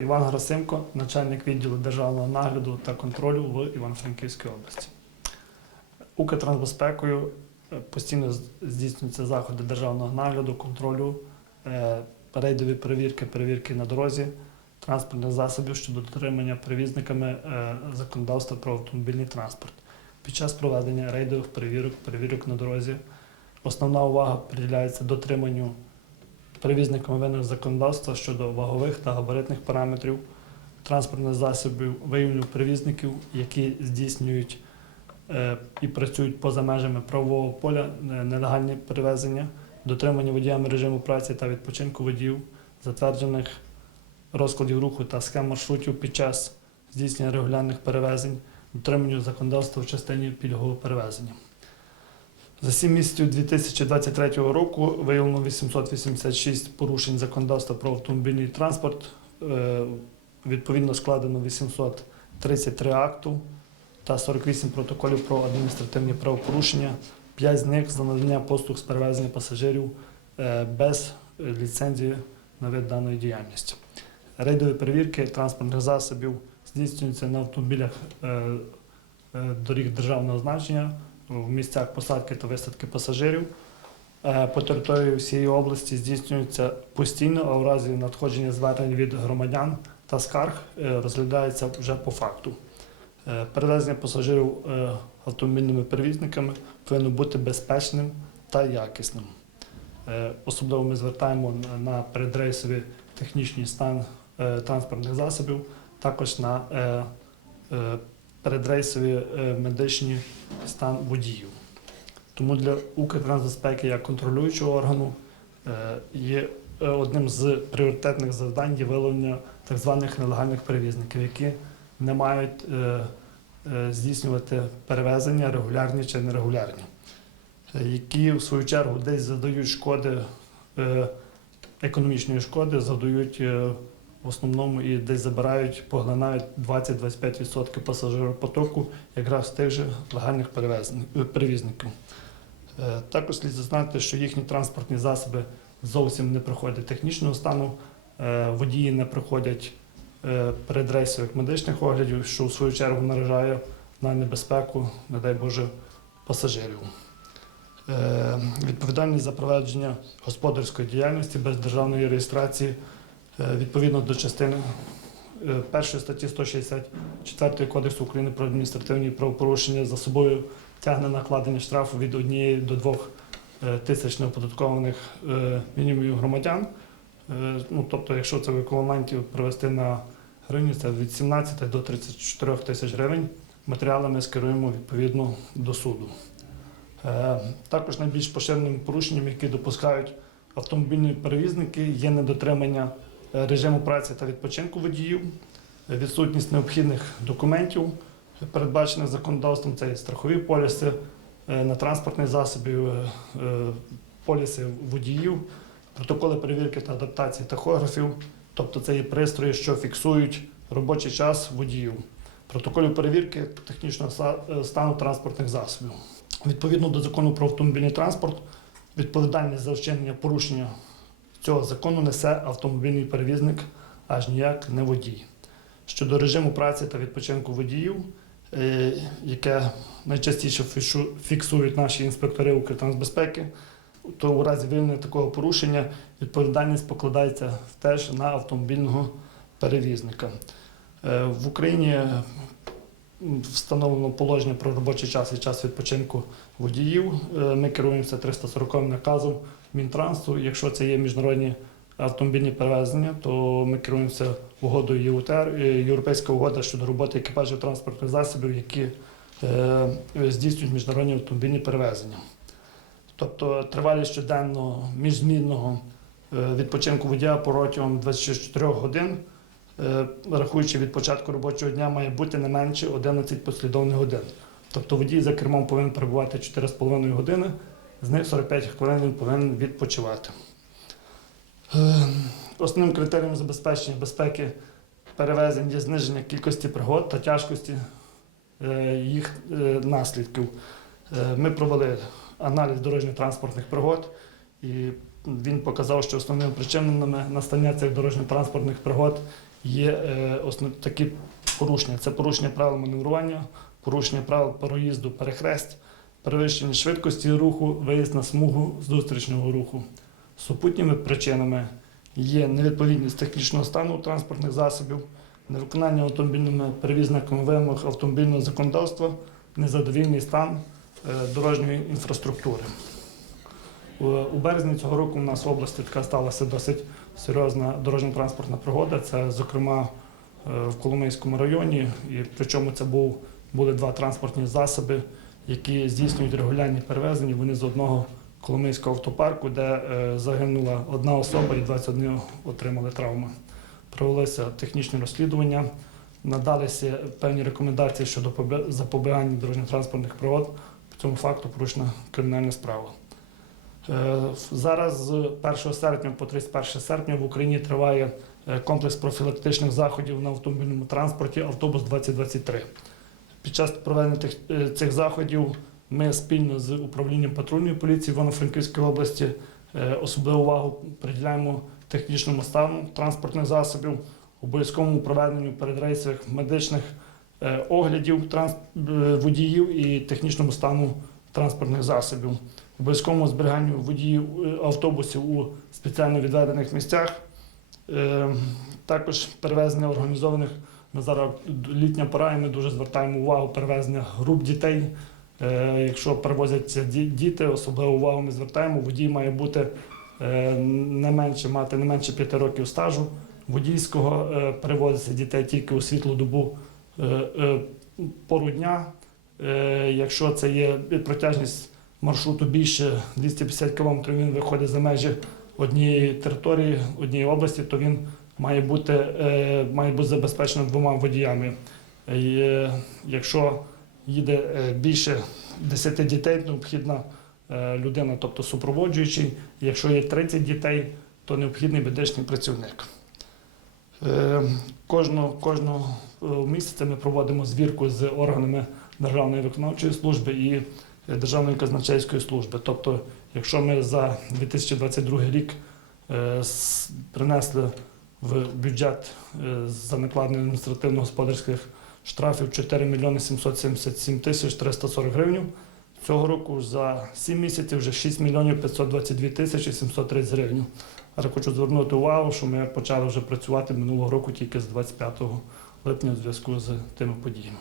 Іван Грасимко, начальник відділу державного нагляду та контролю в Івано-Франківській області. Укртрансбезпекою е, постійно здійснюються заходи державного нагляду, контролю, е, рейдові перевірки, перевірки на дорозі, транспортних засобів щодо дотримання перевізниками е, законодавства про автомобільний транспорт. Під час проведення рейдових перевірок, перевірок на дорозі основна увага приділяється дотриманню перевізниками вимог законодавства щодо вагових та габаритних параметрів транспортних засобів, виявленню перевізників, які здійснюють е, і працюють поза межами правового поля, е, нелегальні перевезення, дотримання водіями режиму праці та відпочинку водіїв, затверджених розкладів руху та схем маршрутів під час здійснення регулярних перевезень, дотриманню законодавства в частині пільгового перевезення. За 7 місяців 2023 року виявлено 886 порушень законодавства про автомобільний транспорт. Е, Відповідно складено 833 акту та 48 протоколів про адміністративні правопорушення. 5 з них за надання послуг з перевезення пасажирів е, без ліцензії на вид даної діяльності. Рейдові перевірки транспортних засобів здійснюються на автомобілях е, доріг державного значення в місцях посадки та висадки пасажирів. Е, По території всієї області здійснюється постійно, а в разі надходження звернень від громадян та скарг е, розглядається вже по факту. Е, Перевезення пасажирів автомобільними перевізниками повинно бути безпечним та якісним. Особливо ми звертаємо на- передрейсовий технічний стан транспортних засобів, також на передрейсові е, медичні стан водіїв. Тому для Укртрансбезпеки як контролюючого органу е, є е, одним з пріоритетних завдань є виявлення так званих нелегальних перевізників, які не мають здійснювати перевезення регулярні чи нерегулярні, які в свою чергу десь задають шкоди, економічної шкоди, завдають е, в основному і десь забирають, поглинають 20-25% пасажиропотоку якраз тих же легальних е, перевізників. Е, Також слід зазначити, що їхні транспортні засоби зовсім не проходять технічного стану, е, водії не проходять е, передрейсових медичних оглядів, що в свою чергу наражає на небезпеку, не дай Боже, пасажирів. Відповідальність за провадження господарської діяльності без державної реєстрації відповідно до частини е, першої статті 164 Кодексу України про адміністративні правопорушення за собою тягне накладення штрафу від однієї до двох е, тисяч неоподаткованих е, мінімумів громадян. Е, Ну, тобто, якщо це в еквіваленті привести на гривні, це від 17 до 34 тисяч гривень. Матеріали ми скеруємо відповідно до суду. Е, Також найбільш поширеним порушенням, які допускають автомобільні перевізники, є недотримання е, режиму праці та відпочинку водіїв, е, відсутність необхідних документів, передбачених законодавством, це і страхові поліси е, на транспортні засоби, е, е, поліси водіїв, протоколи перевірки та адаптації тахографів, тобто це є пристрої, що фіксують робочий час водіїв, протоколів перевірки технічного е, стану транспортних засобів. Відповідно до закону про автомобільний транспорт, відповідальність за вчинення порушення цього закону несе автомобільний перевізник, аж ніяк не водій. Щодо режиму праці та відпочинку водіїв, е, яке найчастіше фіксують наші інспектори Укртрансбезпеки, то у разі виявлення такого порушення відповідальність покладається теж на автомобільного перевізника. Е, В Україні встановлено положення про робочий час і час відпочинку водіїв. Е, Ми керуємося 340 наказом Мінтрансу. Якщо це є міжнародні автомобільні перевезення, то ми керуємося угодою ЄУТР, е, Європейська угода щодо роботи екіпажів транспортних засобів, які е, здійснюють міжнародні автомобільні перевезення. Тобто тривалість щоденного міжзмінного е, відпочинку водія протягом 24 годин, рахуючи від початку робочого дня, має бути не менше 11 послідовних годин. Тобто водій за кермом повинен перебувати 4,5 години, з них 45 хвилин він повинен відпочивати. Е, Основним критерієм забезпечення безпеки перевезень є зниження кількості пригод та тяжкості е, їх е, наслідків. Е, Ми провели аналіз дорожньо-транспортних пригод, і він показав, що основними причинами настання цих дорожньо-транспортних пригод є е, такі порушення: це порушення правил маневрування, порушення правил проїзду перехресть, перевищення швидкості руху, виїзд на смугу зустрічного руху. Супутніми причинами є невідповідність технічного стану транспортних засобів, невиконання автомобільними перевізниками вимог автомобільного законодавства, незадовільний стан е, дорожньої інфраструктури. У- У березні цього року у нас в області така сталася досить серйозна дорожньо-транспортна пригода. Це, зокрема, е, в Коломийському районі. І причому це був, були два транспортні засоби, які здійснюють регулярні перевезення. Вони з одного Коломийського автопарку, де е, загинула одна особа і 21 отримали травми. Провелося технічне розслідування, надалися певні рекомендації щодо запобігання дорожньо-транспортних пригод. По цьому факту порушена кримінальна справа. Е, Зараз з 1 серпня по 31 серпня в Україні триває е, комплекс профілактичних заходів на автомобільному транспорті Автобус 2023. Під час проведення е, цих заходів ми спільно з управлінням патрульної поліції Івано-Франківської області особливу увагу приділяємо технічному стану транспортних засобів, обов'язковому проведенню передрейсових медичних оглядів водіїв і технічному стану транспортних засобів обов'язковому зберіганню водіїв е, автобусів у спеціально відведених місцях. Е, Також перевезення організованих ми зараз літня пора, і ми дуже звертаємо увагу перевезення груп дітей. Е, Якщо перевозяться діти, особливу увагу ми звертаємо. Водій має бути не менше, мати не менше 5 років стажу водійського, перевозиться дітей тільки у світлу добу пору дня. Е, Якщо це є протяжність маршруту більше 250 км, він виходить за межі однієї території, однієї області, то він має бути, е, має бути забезпечений двома водіями. Е, якщо їде більше 10 дітей, необхідна людина, тобто супроводжуючий. Якщо є 30 дітей, то необхідний медичний працівник. Кожного, кожного місяця ми проводимо звірку з органами Державної виконавчої служби і е, Державної казначейської служби. Тобто, якщо ми за 2022 рік е, принесли в бюджет е, за накладення адміністративно-господарських штрафів 4 мільйони 777 тисяч 340 гривень, цього року за 7 місяців вже 6 мільйонів 522 тисячі 730 гривень. Але хочу звернути увагу, що ми почали вже працювати минулого року тільки з 25 липня у зв'язку з тими подіями.